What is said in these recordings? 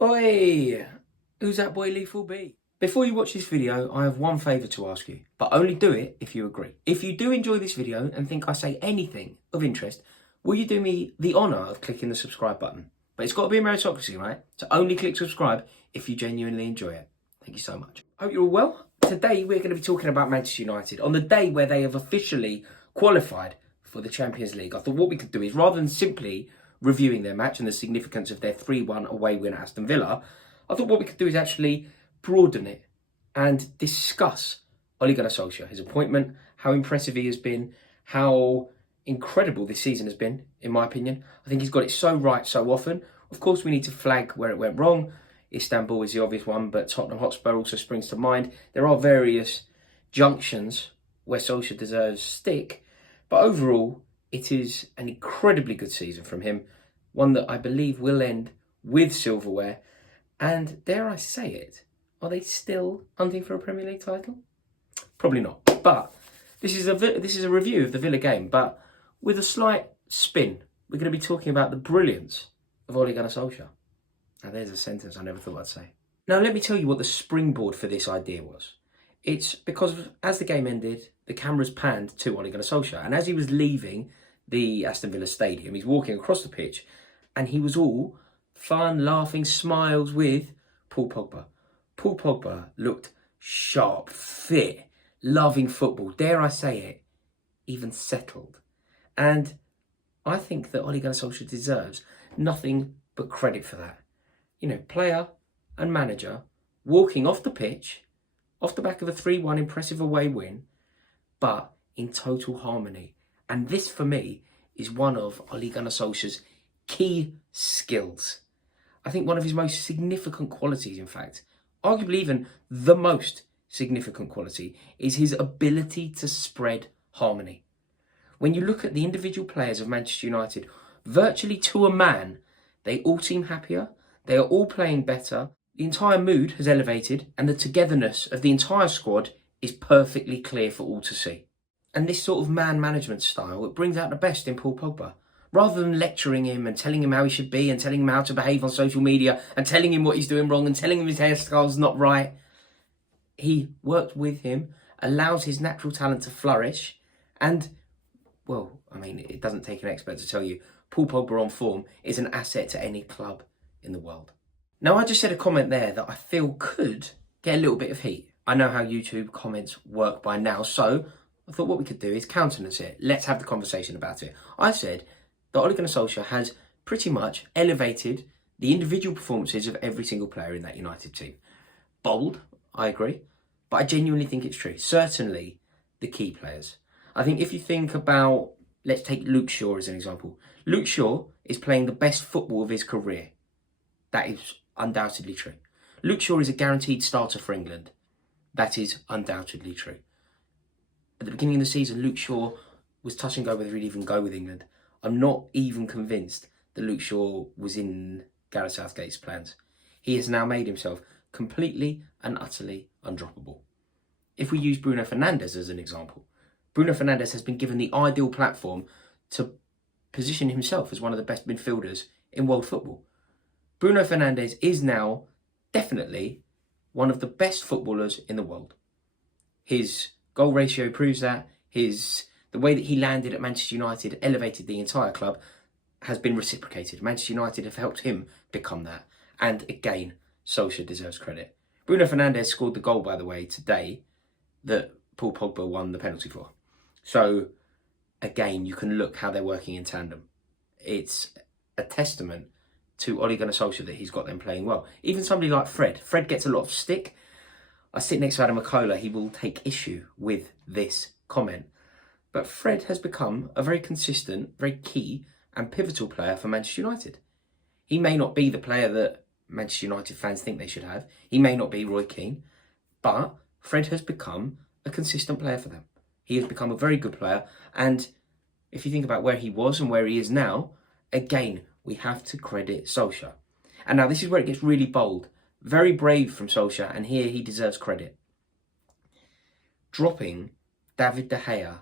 Oi! Who's that boy Lethal B? Before you watch this video, I have one favour to ask you, but only do it if you agree. If you do enjoy this video and think I say anything of interest, will you do me the honour of clicking the subscribe button? But it's got to be a meritocracy, right? So only click subscribe if you genuinely enjoy it. Thank you so much. Hope you're all well. Today we're going to be talking about Manchester United on the day where they have officially qualified for the Champions League. I thought what we could do is, rather than simply reviewing their match and the significance of their 3-1 away win at Aston Villa, I thought what we could do is actually broaden it and discuss Ole Gunnar Solskjaer, his appointment, how impressive he has been, how incredible this season has been, in my opinion. I think he's got it so right so often. Of course, we need to flag where it went wrong. Istanbul is the obvious one, but Tottenham Hotspur also springs to mind. There are various junctions where Solskjaer deserves stick, but overall, it is an incredibly good season from him, one that I believe will end with silverware. And dare I say it, are they still hunting for a Premier League title? Probably not. But this is a review of the Villa game, but with a slight spin. We're going to be talking about the brilliance of Ole Gunnar Solskjaer. Now there's a sentence I never thought I'd say. Now let me tell you what the springboard for this idea was. It's because as the game ended, the cameras panned to Ole Gunnar Solskjaer, and as he was leaving the Aston Villa stadium, he's walking across the pitch, and he was all fun, laughing, smiles with Paul Pogba. Paul Pogba looked sharp, fit, loving football, dare I say it, even settled. And I think that Ole Gunnar Solskjaer deserves nothing but credit for that. You know, player and manager walking off the pitch, off the back of a 3-1 impressive away win, but in total harmony. And this, for me, is one of Ole Gunnar Solskjaer's key skills. I think one of his most significant qualities, in fact, arguably even the most significant quality, is his ability to spread harmony. When you look at the individual players of Manchester United, virtually to a man, they all seem happier, they are all playing better, the entire mood has elevated, and the togetherness of the entire squad is perfectly clear for all to see. And this sort of man management style, it brings out the best in Paul Pogba. Rather than lecturing him and telling him how he should be and telling him how to behave on social media and telling him what he's doing wrong and telling him his hairstyle's not right, he worked with him, allows his natural talent to flourish, and, well, I mean, it doesn't take an expert to tell you, Paul Pogba on form is an asset to any club in the world. Now, I just said a comment there that I feel could get a little bit of heat. I know how YouTube comments work by now, so I thought what we could do is countenance it. Let's have the conversation about it. I said that Ole Gunnar Solskjaer has pretty much elevated the individual performances of every single player in that United team. Bold, I agree, but I genuinely think it's true. Certainly the key players. I think if you think about, let's take Luke Shaw as an example. Luke Shaw is playing the best football of his career. That is undoubtedly true. Luke Shaw is a guaranteed starter for England. That is undoubtedly true. At the beginning of the season, Luke Shaw was touch and go whether he'd even go with England. I'm not even convinced that Luke Shaw was in Gareth Southgate's plans. He has now made himself completely and utterly undroppable. If we use Bruno Fernandes as an example, Bruno Fernandes has been given the ideal platform to position himself as one of the best midfielders in world football. Bruno Fernandes is now definitely one of the best footballers in the world. His goal ratio proves that. The way that he landed at Manchester United, elevated the entire club, has been reciprocated. Manchester United have helped him become that. And again, Solskjaer deserves credit. Bruno Fernandes scored the goal, by the way, today that Paul Pogba won the penalty for. So, again, you can look how they're working in tandem. It's a testament to Ole Gunnar Solskjaer that he's got them playing well. Even somebody like Fred. Fred gets a lot of stick. I sit next to Adam McCullough. He will take issue with this comment. But Fred has become a very consistent, very key and pivotal player for Manchester United. He may not be the player that Manchester United fans think they should have. He may not be Roy Keane. But Fred has become a consistent player for them. He has become a very good player. And if you think about where he was and where he is now, again, we have to credit Solskjaer. And now this is where it gets really bold. Very brave from Solskjaer, and here he deserves credit. Dropping David De Gea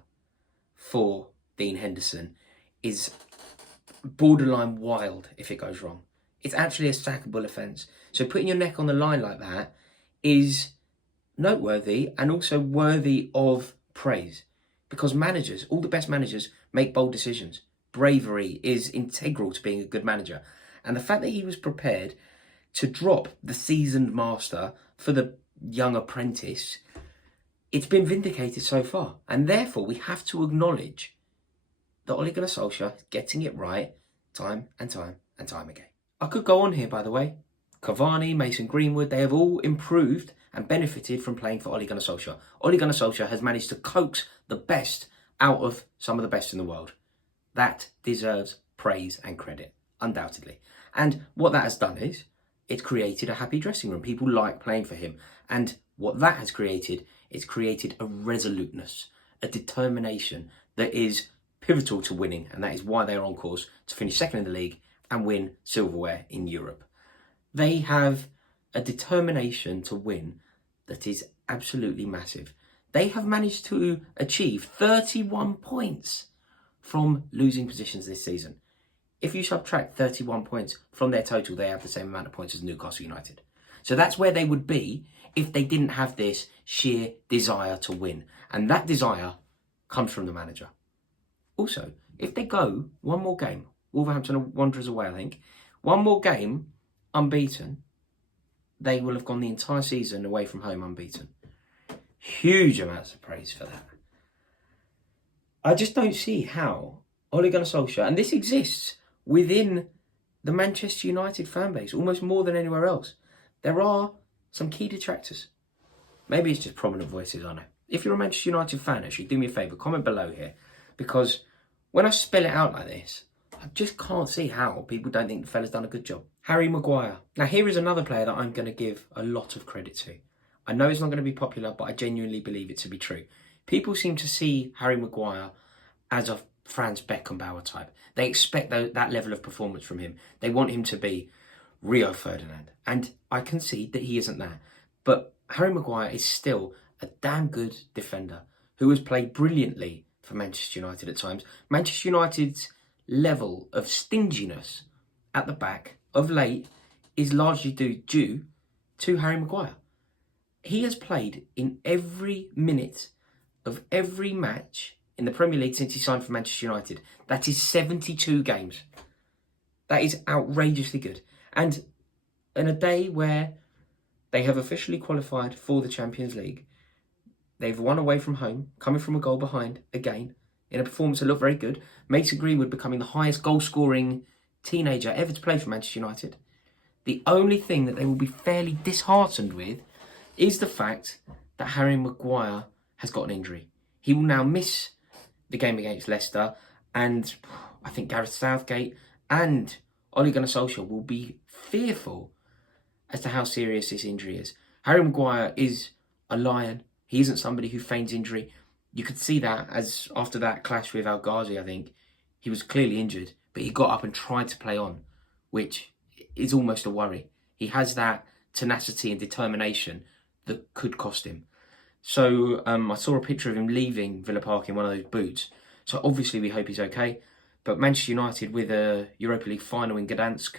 for Dean Henderson is borderline wild if it goes wrong. It's actually a sackable offence. So putting your neck on the line like that is noteworthy and also worthy of praise. Because managers, all the best managers, make bold decisions. Bravery is integral to being a good manager. And the fact that he was prepared to drop the seasoned master for the young apprentice, it's been vindicated so far. And therefore, we have to acknowledge that Ole Gunnar Solskjaer is getting it right time and time and time again. I could go on here, by the way. Cavani, Mason Greenwood, they have all improved and benefited from playing for Ole Gunnar Solskjaer. Ole Gunnar Solskjaer has managed to coax the best out of some of the best in the world. That deserves praise and credit, undoubtedly. And what that has done is, it's created a happy dressing room. People like playing for him. And what that has created, it's created a resoluteness, a determination that is pivotal to winning. And that is why they are on course to finish second in the league and win silverware in Europe. They have a determination to win that is absolutely massive. They have managed to achieve 31 points from losing positions this season. If you subtract 31 points from their total, they have the same amount of points as Newcastle United. So that's where they would be if they didn't have this sheer desire to win. And that desire comes from the manager. Also, if they go one more game, Wolverhampton Wanderers away, I think, one more game unbeaten, they will have gone the entire season away from home unbeaten. Huge amounts of praise for that. I just don't see how Ole Gunnar Solskjaer, and this exists within the Manchester United fan base, almost more than anywhere else. There are some key detractors. Maybe it's just prominent voices, I know. If you're a Manchester United fan, actually, do me a favour, comment below here. Because when I spell it out like this, I just can't see how people don't think the fella's done a good job. Harry Maguire. Now, here is another player that I'm going to give a lot of credit to. I know it's not going to be popular, but I genuinely believe it to be true. People seem to see Harry Maguire as a Franz Beckenbauer type. They expect that level of performance from him. They want him to be Rio Ferdinand. And I concede that he isn't that. But Harry Maguire is still a damn good defender who has played brilliantly for Manchester United at times. Manchester United's level of stinginess at the back of late is largely due to Harry Maguire. He has played in every minute of every match in the Premier League since he signed for Manchester United. That is 72 games. That is outrageously good. And in a day where they have officially qualified for the Champions League, they've won away from home, coming from a goal behind again, in a performance that looked very good. Mason Greenwood becoming the highest goal-scoring teenager ever to play for Manchester United. The only thing that they will be fairly disheartened with is the fact that Harry Maguire has got an injury. He will now miss the game against Leicester, and I think Gareth Southgate and Ole Gunnar Solskjaer will be fearful as to how serious this injury is. Harry Maguire is a lion. He isn't somebody who feigns injury. You could see that as after that clash with Al Ghazi, I think, he was clearly injured, but he got up and tried to play on, which is almost a worry. He has that tenacity and determination that could cost him. So I saw a picture of him leaving Villa Park in one of those boots. So obviously we hope he's okay. But Manchester United with a Europa League final in Gdansk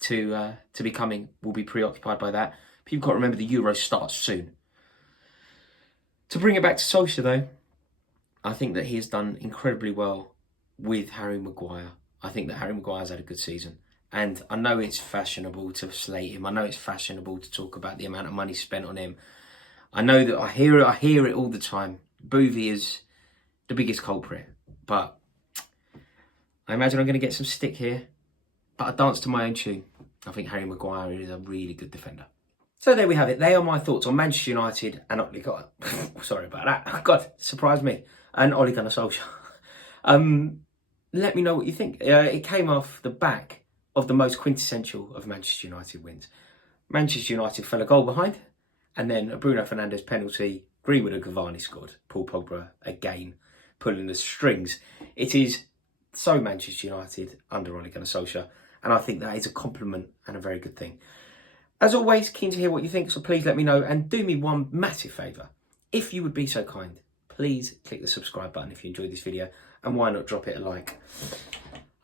to be coming will be preoccupied by that. People got to remember the Euros starts soon. To bring it back to Solskjaer though, I think that he has done incredibly well with Harry Maguire. I think that Harry Maguire's had a good season. And I know it's fashionable to slate him. I know it's fashionable to talk about the amount of money spent on him. I know that I hear it all the time. Boovy is the biggest culprit. But I imagine I'm going to get some stick here. But I dance to my own tune. I think Harry Maguire is a really good defender. So there we have it. They are my thoughts on Manchester United and Ole Gunnar. Sorry about that. God, surprised me. And Ole Gunnar Solskjaer. Let me know what you think. It came off the back of the most quintessential of Manchester United wins. Manchester United fell a goal behind, and then a Bruno Fernandes penalty. Greenwood and Cavani scored. Paul Pogba again pulling the strings. It is so Manchester United under Ole Gunnar Solskjaer, and I think that is a compliment and a very good thing. As always, keen to hear what you think, so please let me know, and do me one massive favour. If you would be so kind, please click the subscribe button if you enjoyed this video, and why not drop it a like.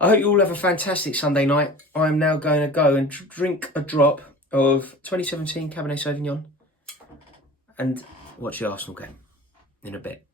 I hope you all have a fantastic Sunday night. I am now going to go and drink a drop of 2017 Cabernet Sauvignon and watch the Arsenal game in a bit.